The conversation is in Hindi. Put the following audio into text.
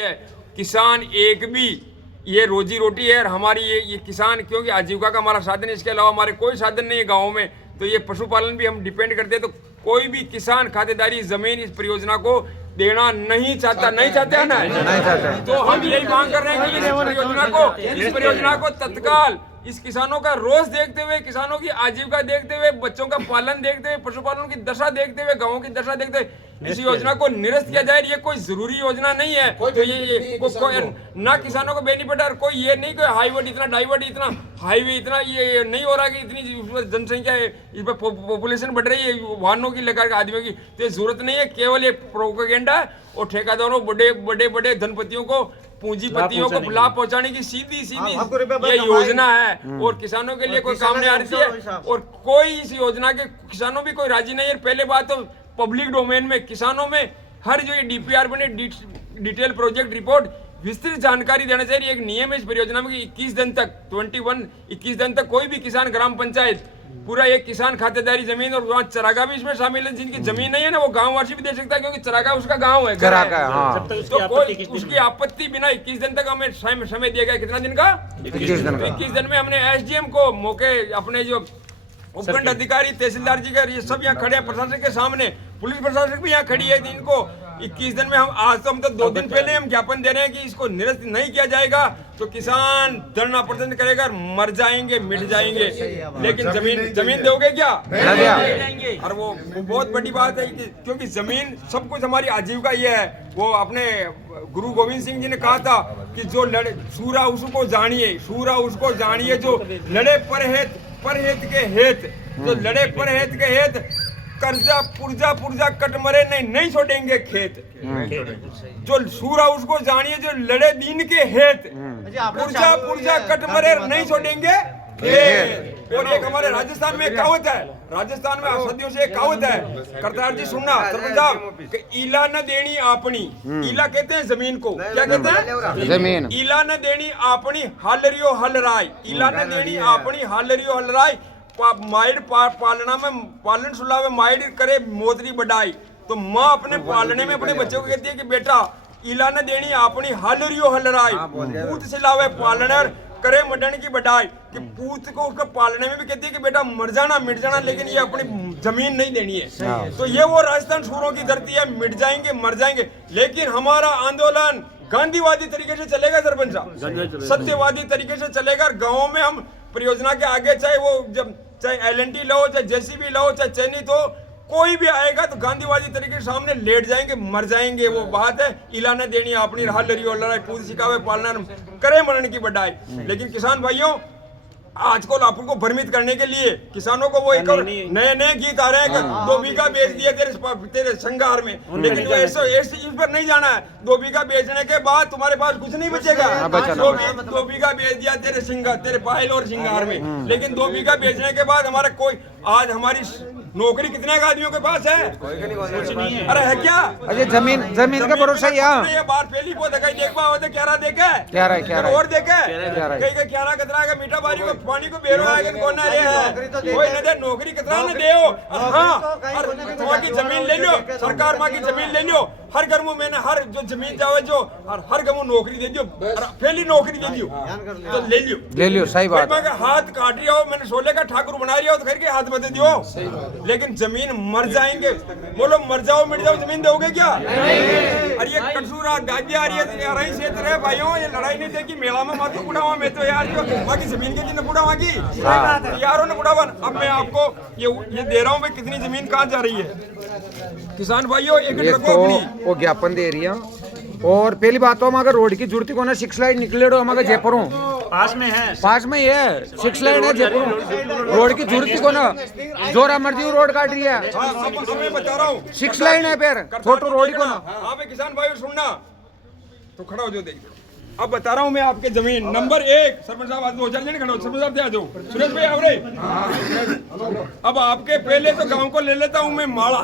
है किसान एक भी ये रोजी रोटी है और हमारी ये किसान, क्योंकि आजीविका का हमारा साधन है, इसके अलावा हमारे कोई साधन नहीं है गाँव में, तो ये पशुपालन भी हम डिपेंड करते हैं। तो कोई भी किसान खातेदारी जमीन इस परियोजना को देना नहीं चाहता, नहीं चाहते हैं ना, नहीं चाहते। तो हम यही मांग कर रहे हैं कि इस परियोजना को तत्काल इस किसानों का रोष देखते हुए, किसानों की आजीविका देखते हुए, बच्चों का पालन देखते हुए, पशुपालन की दशा देखते हुए, गांवों की दशा देखते हुए इस योजना को निरस्त किया जाए। ये कोई जरूरी योजना नहीं है, तो ये ना किसानों को बेनिफिट है, कोई ये नहीं कोई हाईवे इतना डाइवर्ट इतना हाईवे इतना ये नहीं हो रहा कि इतनी जनसंख्या है, इस पर पॉपुलेशन बढ़ रही है वाहनों की लेकर आदमियों की, तो ये जरूरत नहीं है, केवल ये प्रोपेगेंडा है और ठेकेदारों बड़े पूंजीपतियों को लाभ पहुंचाने की सीधी ये योजना है और किसानों के लिए कोई काम नहीं आ रही है और कोई इस योजना के किसानों भी कोई राजी नहीं है। पहले बात तो पब्लिक डोमेन में किसानों में हर जो ये डीपीआर बने डिटेल प्रोजेक्ट रिपोर्ट विस्तृत जानकारी देना चाहिए। एक नियम है इस परियोजना में कि 21 दिन तक कोई भी किसान ग्राम पंचायत पूरा एक किसान खातेदारी जमीन और वहाँ चरागाह भी इसमें शामिल है, जिनकी जमीन नहीं है ना वो गांव वासी भी दे सकता है, क्योंकि चरागाह उसका गांव है, हाँ। तो कोई उसकी आपत्ति बिना 21 दिन तक हमें समय दिया गया। कितना दिन का? 21 दिन में हमने एसडीएम को मौके अपने जो उपखंड अधिकारी तहसीलदार जी का ये सब यहाँ खड़े हैं प्रशासन के सामने, पुलिस प्रशासन भी यहाँ खड़ी है। इनको 21 दिन में हम आज तो 2 दिन पहले हम ज्ञापन दे रहे हैं कि इसको निरस्त नहीं किया जाएगा तो किसान धरना प्रदर्शन करेगा, मर जाएंगे, मिट जाएंगे, लेकिन जमीन दोगे क्या? और वो बहुत बड़ी बात है कि क्योंकि जमीन सब कुछ हमारी आजीविका ये है। वो अपने गुरु गोविंद सिंह जी ने कहा था कि जो लड़े सूरा उसको जानिए, जो लड़े परहित के हेत, जो लड़े परहित के हेत, कर्जा पुर्जा कट मरे नहीं छोड़ेंगे खेत। जो सूरा उसको जानिए जो लड़े दीन के हेत, पुर्जा कट मरे नहीं छोड़ेंगे खेत। और एक हमारे राजस्थान में कहावत है, राजस्थान में सदियों से एक कहावत है, करतार जी सुनना सरपंच साहब, कि ईला न देनी आपनी, ईला कहते हैं जमीन को, क्या कहते हैं? जमीन। ईला न देनी आपनी हालरियो हलराय, ईला न देनी आपनी हालरियो हलराय, माइड पालन सुलावे माइड करे मोतरी बढ़ाई। तो माँ अपने पालने में अपने बच्चों को कहती है कि बेटा इला न देनी अपनी हलरियो हलराई, पूत सिलावे पालनर करे मडन की बढ़ाई, कि पूत को उसका पालने में भी कहती है कि बेटा मर जाना मिट जाना, लेकिन ये अपनी जमीन नहीं देनी है। तो ये वो राजस्थान सूरों की धरती है, मिट जाएंगे मर जाएंगे, लेकिन हमारा आंदोलन गांधीवादी तरीके से चलेगा सरपंच साहब, सत्यवादी तरीके से चलेगा। गाँव में हम परियोजना के आगे चाहे एलएनटी लो, चाहे जेसीबी लो, चाहे चैनी, तो कोई भी आएगा तो गांधीवादी तरीके के सामने लेट जाएंगे, मर जाएंगे। वो बात है इला ने देनी अपनी हलरी और लड़ाई, पूरी सिखावे पालना करे मरण की बढ़ाई। लेकिन किसान भाइयों आजकल आपको भ्रमित करने के लिए किसानों को वो एक नए गीत आ रहे हैं, 2 बीघा बेच दिए तेरे संगार में, लेकिन वो ऐसे इस पर नहीं जाना है। 2 बीघा बेचने के बाद तुम्हारे पास कुछ नहीं बचेगा। 2 बीघा बेच दिया तेरे पायल और सिंगार में, लेकिन 2 बीघा बेचने के बाद हमारा कोई आज हमारी नौकरी कितने आदमियों के पास है? कुछ नहीं है। अरे है क्या? अरे जमीन का भरोसा ये बार पहली को देखे देख पाओ तो क्या रहा और देखे कहीं क्या रहा कतरा का मीठा बारी को पानी को बेरो आगे कौन ना रे है कोई न दे नौकरी कितना न दे। हाँ तुम्हारी जमीन ले लो, सरकार माँ की जमीन ले लो, हर घर में मैंने हर जो जमीन जावे जो हर घर में नौकरी दे दियो, पहली नौकरी दे दियो तो ले लियो। सही बात है। हाथ काट रही हो, मैंने सोले का ठाकुर बना रही हो तो घर के हाथ में दे दियो, लेकिन जमीन मर जाएंगे। बोलो मर जाओ मिट जाओ, जमीन दोगे क्या? अरे ये कटसूरा गाजी आ रही है क्षेत्र है भाइयों, ये लड़ाई नहीं देखी मेला में माथू बुढ़ावा में तो यार बाकी जमीन के जिन बुढ़ावा की यारों ने बुढ़ावा। अब मैं आपको ये दे रहा हूँ भाई कितनी जमीन कहाँ जा रही है किसान भाइयों। एक वो ज्ञापन दे रही है। और पहली बात तो हम अगर रोड की जुड़ती को ना 6 लाइन निकले हमारे जयपुरों पास में ही है 6 लाइन है जयपुर रोड की जुड़ती को ना जोरा मर्जी रोड काट रही है। बता रहा हूँ 6 लाइन है फिर छोटो रोड को ना। हाँ किसान भाई सुनना तो खड़ा हो जाओ, देख अब बता रहा हूँ मैं आपके जमीन नंबर 1 सरपंच साहब आज 2000 जन खड़े हो, सरपंच साहब आ जाओ, सुरेश भाई आवरे। अब आपके पहले तो गांव को ले लेता हूँ मैं माड़ा,